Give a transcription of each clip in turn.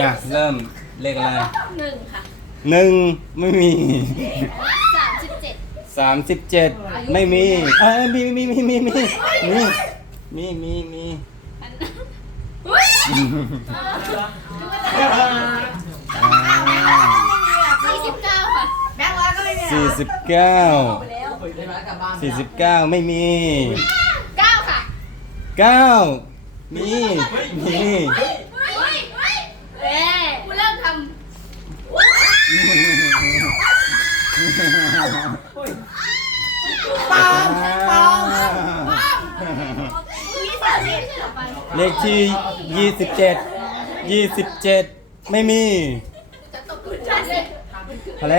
อะเริ่มเลขอะไรหนึ่งค่ะหนึ่งไม่มีสามสิบเจ็ดสามสิบเจ็ดไม่มีเอ้ยมีมีมีมีมีมีมีมีมีอุ้ยอ่าสี่สิบเก้าค่ะแบงค์ร้อยก็ไม่มีสี่สิบเก้าแล้วสี่สิบเก้าไม่มีเก้าค่ะเก้ามีมี เลขที่ยี่สิบเจ็ดยี่สิบเจ็ดไม่มีอะไร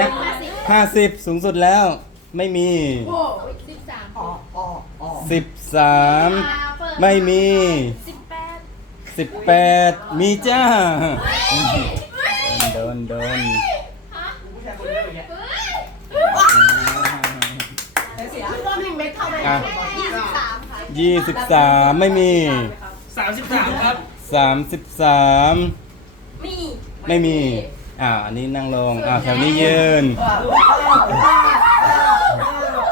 ห้าสิบสูงสุดแล้วไม่มีสิบสามไม่มีสิบแปดมีจ้า โดนโดนอะ ยี่สิบสามไม่มีสามสิบสามครับสามสิบสามมีไม่มีอ้าวอันนี้นั่งลงอ้าวแถวนี้ยืน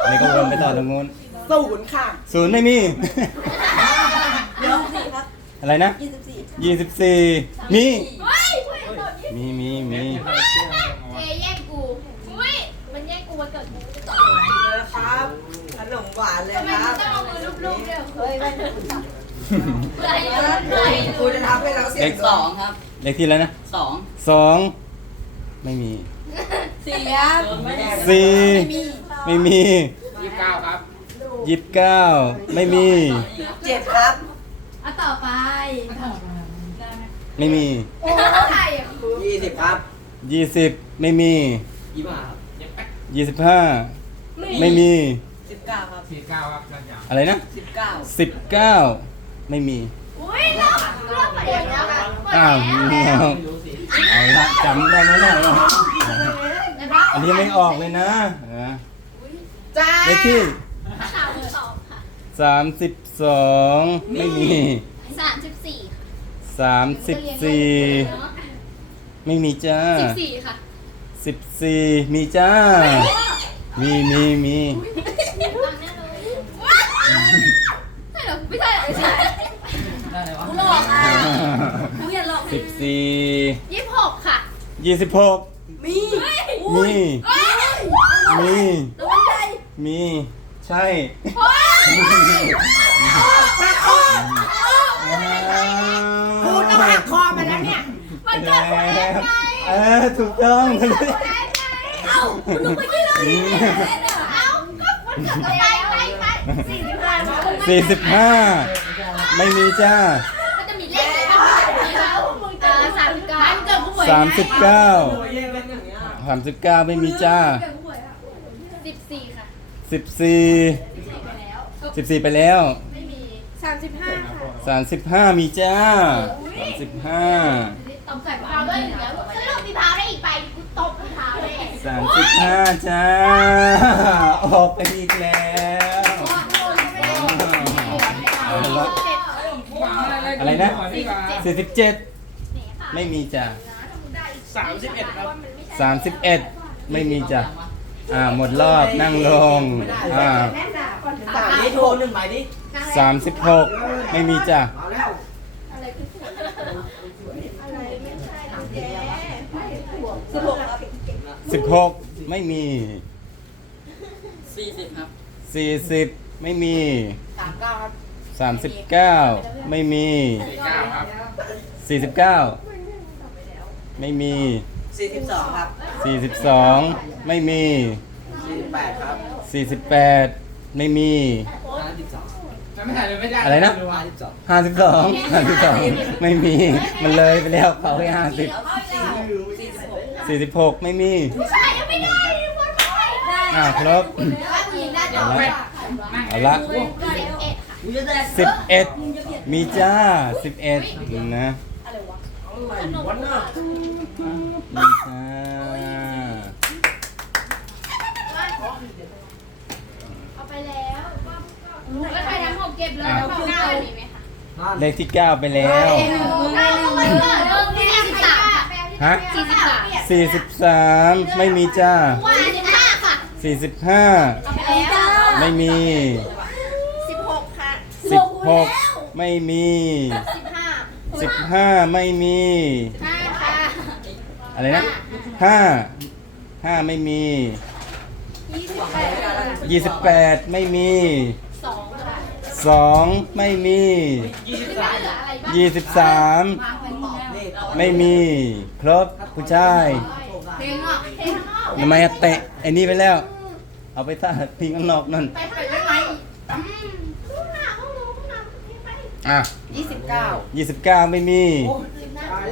อันนี้ก็วนไปต่อตรงนู้นศูนย์ค่ะศูนย์ไม่มี เดี๋ยวสี่ครับอะไรนะยี่สิบสี่ยี่สิบสี่มีเฮ้ยมีมีมี กจับเพื่อให้เยอะเพื่อให้กูจะทำให้เราเสียเลขงสองครับเลขที่แล้วนะสองสองไม่มีสี่ครับสี่ไม่มียี่สิบเก้าครับยี่สิบเก้าไม่มีเจ็ดครับอะต่อไปไม่มีใครอะยี่สิบครับยี่สิบไม่มียี่สิบห้าครับยี่สิบห้าไม่มีสิบเก้าครับสี่เก้าครับกันยาว อะไรนะสิบเก้าสิบเก้าไม่มีอุ้ยเลิกเลิกไปแล้วค่ะอ้าวมีแล้วไม่รู้สิเอาละจำได้ไหมเนี่ยนะครับอันนี้ยังไม่ออกเลยนะอะจ้าเลขที่สามสิบสองค่ะสามสิบสองไม่มีสามสิบสี่ค่ะสามสิบสี่ไม่มีจ้าสิบสี่ค่ะสิบสี่มีจ้า มีมีมี ใช่เหรอไม่ใช่เหรอไม่ใช่ ได้เลยวะ กูหลอกอะกูอย่าหลอกสิบสี่ยี่สิบหกค่ะยี่สิบหกมีมีมีรางวัลใหญ่มี ใช่ โอ้ยกูต้องหักคอมาแล้วเนี่ยมันเกิดคนแรกไงเออถูกต้องเอ้าคุณรู้เมื่อกี้เลยเอ้าก็มันเกิดคนแรกไปไปสี่สิบห้า สี่สิบห้าไม่มีจ้า สามสิบเก้าสามสิบเก้าไม่มีจ้าสิบสี่ค่ะสิบสี่ไปแล้วสิบสี่ไปแล้วไม่มีสามสิบห้าค่ะสามสิบห้ามีจ้าสามสิบห้าตบใส่พาวด้วยเดี๋ยวถ้าลูกมีพาวได้อีกไปกูตบมีพาวเลยสามสิบห้าจ้า ออกไปอีกแล้วเอาละอะไรนะสี่สิบเจ็ดไม่มีจ้า สามสิบเอ็ดครับ สามสิบเอ็ดไม่มีจ้ะอ่าหมดรอบนั่งลงอ่าสามนี่โทรหนึ่งหมายดิสามสิบหกไม่มีจ้ะเอาแล้วสิบหกครับสิบหกไม่มีสี่สิบครับสี่สิบไม่มีสามเก้าครับสามสิบเก้าไม่มีสี่เก้าครับสี่สิบเก้า ไม่มี 42 ครับ 42 ไม่มี 48 ครับ48 ไม่มี 52 ไม่ถ่ายเลยไม่ไอะไรนะ 52 52 52 ไม่มี มันเลยไปแล้วเขาแค่50 46 ไม่มี ผู้ชายยัไม่ได้คนไทยได้อ่าครบ ว่าล้วเอาละ สิบเอ็ดมีจ้าสิบเอ็ดนะ วันน่ะมีจ้าเอาไปแล้วก็ใครทั้งหกเก็บเลยแล้วข้างหน้ามีไหมคะเลขที่เก้าไปแล้วเก้าก็มันเกิดเริ่มที่สิบสามฮะสี่สิบสามสี่สิบสามไม่มีจ้าว่าสิบห้าค่ะสี่สิบห้าเอาไปแล้วไม่มีสิบหกค่ะสิบหกไม่มีสิบห้า สิบห้าไม่มีห้าค่ะอะไรนะห้าห้าไม่มียี่สิบแปดยี่สิบแปดไม่มีสองค่ะสองไม่มียี่สิบสามอะไรบ้างยี่สิบสามไม่มี ครบผู้ชายเพลงอะเพลงข้างนอกทำไมอะเตะไอ้นี่ไปแล้ว เอาไปซ่าทิ้งข้างนอกนั่น ไปไปได้ไหมอืมข้างหน้าข้างหน้าข้างหน้าไป อะยี่สิบเก้ายี่สิบเก้าไม่มี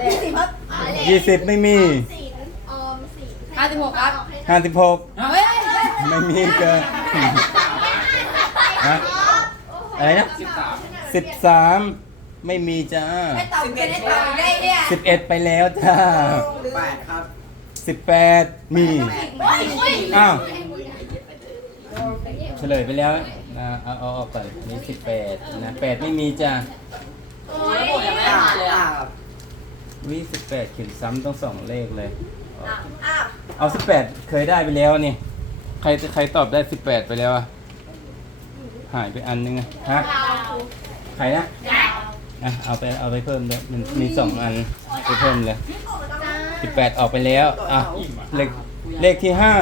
ยี่สิบครับยี่สิบไม่มีสี่ออมสี่ห้าสิบหกครับห้าสิบหกเฮ้ยไม่มีเกินฮะอะไรนะสิบสามสิบสามไม่มีจ้าไม่ตอบเป็นได้ตอบได้เนี่ยสิบเอ็ดไปแล้วจ้าแปดครับสิบแปดมีอ้าวเฉลยไปแล้ว นะเอาเอาออกก่อนนี่สิบแปดนะแปดไม่มีจ้าโอ้ยเก้าเก้าครับวิสิบแปดขียนซ้ำต้องสองเลขเลย อ้าวเอาสิบแปดเคยได้ไปแล้วนี่ ใครใครตอบได้สิบแปดไปแล้วอะหายไปอันนึงอะฮะใครนะอะเอาไปเอาไปเพิ่มเลยมันมีสองอันไปเพิ่มเลยสิบแปดออกไปแล้วอะเลขเลขที่ห้า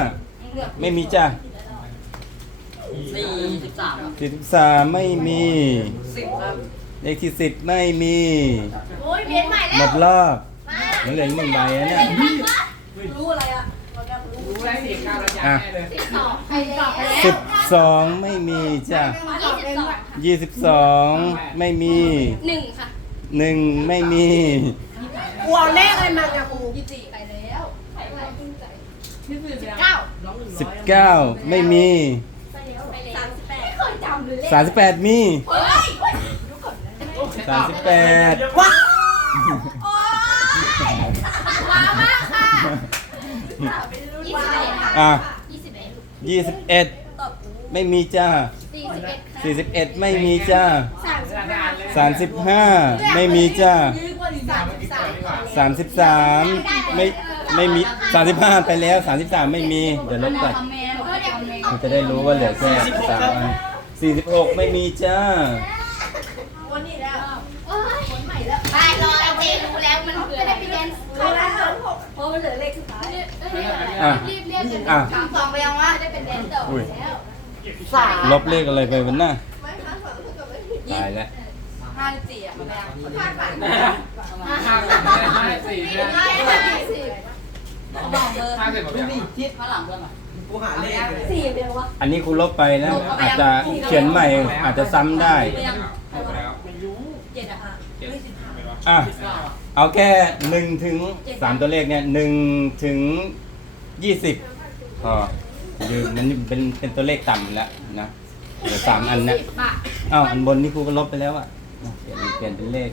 ไม่มีจ้ะ สี่สิบสามครับสี่สิบสามไม่มี สิบครับเลขที่สิบไม่มี โอ้ยเวียนใหม่หมแล้ว ดรอบมันเหลืออีกหนึ่งใบอะเนี่ยรู้อะไรอะรู้แล้วสี่เก้าระยะอะแน่เลยสิบสองใครตอบไปแล้วสิบสองไม่มีจ้ะยี่สิบสองยี่สิบสองไม่มีหนึ่งค่ะหนึ่งไม่มี กูเอาเลขอะไรมาเนี่ยกูยี่สิบไปแล้วใครไว้ตั้งใจนี่คือสิบเก้าสิบเก้าไม่มี เคยจำเลยเลขสามสิบแปดมีเฮ้ยสามสิบแปดว้าว้าวมากค่ะยี่สิบเอ็ดค่ะอะยี่สิบเอ็ดยี่สิบเอ็ดไม่มีจ้าสี่สิบเอ็ดค่ะสี่สิบเอ็ดไม่มีจ้าสามสิบห้าสามสิบห้าไม่มีจ้ายืดกว่าดีสามสิบสามสามสิบสามไม่ไม่มีสามสิบห้าไปแล้วสามสิบสามไม่มี เดี๋ยวลบก่อนมันจะได้รู้ว่าเหลือแค่สามอัน สี่สิบหกไม่มีจ้า วนนี้แล้วโอ้ยคนใหม่แล้วไปรอเจรู้แล้วมันจะได้ไปเรียนรู้แล้วเพราะมันเหลือเลขสุดท้ายอะ รีบเรียกกันอะ สามสองไปยังว่าได้เป็นแดนเซอร์อุ้ยแล้วสามลบเลขอะไรไปวันหน้าตายแล้วห้าสิบสี่อะมันแล้วห้าสิบห้าสิบสี่เนี่ยได้ค่ะสี่บอกเบอร์ห้าสิบหมดยังทิศข้างหลังด้วยมั้ย กูหาเลขเลยสี่เดียววะอันนี้ครูลบไปแล้วอาจจะเขียนใหม่อาจจะซ้ำได้เอาไปแล้วเจ็ดอะค่ะเจ็ดไปแล้วอะเก้าอะ เอาแค่หนึ่งถึงสามตัวเลขเนี่ยหนึ่งถึงยี่สิบพอยืมมันเป็นเป็นตัวเลขต่ำแล้วนะเหลือสามอันนะ สิบบาทอ้าวอันบนนี่ครูก็ลบไปแล้วอะเปลี่ยนเปลี่ยนเป็นเลข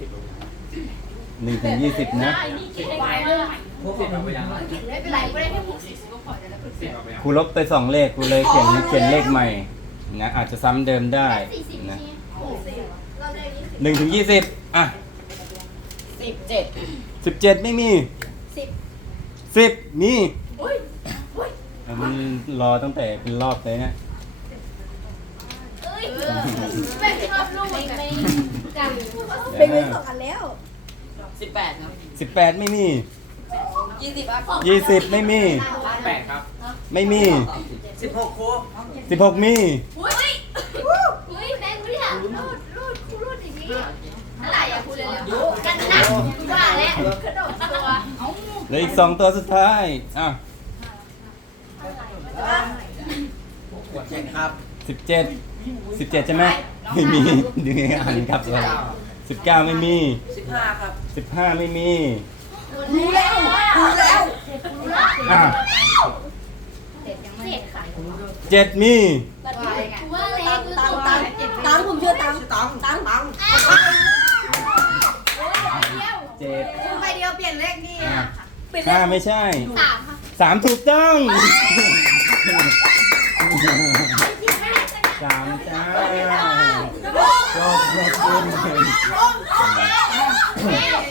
หนึ่งถึงยี่สิบนะไว้เลยพวกสิบเอาไปยังไม่เป็นไรไม่ได้แค่หกสิบก็พอจะได้เป็นสิบเอาไปยังครูลบไปสองเลขครูเลยเขียนเขียนเลขใหม่นะอาจจะซ้ำเดิมได้สี่สิบนะเนี่ยโอ้โหเราได้ยี่สิบหนึ่งถึงยี่สิบอะสิบเจ็ดสิบเจ็ดไม่มีสิบสิบมีอุ้ยอุ้ยอะมันรอตั้งแต่เป็นรอบเลยนะเอ้ยเป็นชอบลูกไม่ไม่จำเป็นเงินสองอันแล้ว สิบแปดครับสิบแปดไม่มี ยี่สิบอะยี่สิบไม่มี แปดครับไม่มี สิบหกครูสิบหกมี อุ้ยอุ้ยแม่งไม่ได้รูดรูดคูรูดอย่างนี้อะไรอะคุณเร็วๆกันนะว่าแล้วกระโดดตัวเอ้าเหลืออีกสองตัวสุดท้าย อะ เจ็ดครับสิบเจ็ดสิบเจ็ดใช่ไหมไม่มีดูไงอ่านครับ สิบเก้าไม่มีสิบห้าครับสิบห้าไม่มีรู้แล้วรู้แล้วอะเจ็ดยังไม่เจ็ดค่ะเจ็ดมีว่าเล็กคือตังตัวตังตังผมเชื่อตังตังตังตังเดียวเจ็ดไปเดียวเปลี่ยนเลขนี่อะห้าไม่ใช่สามค่ะสามถูกต้องสามจ้า จบจบจบ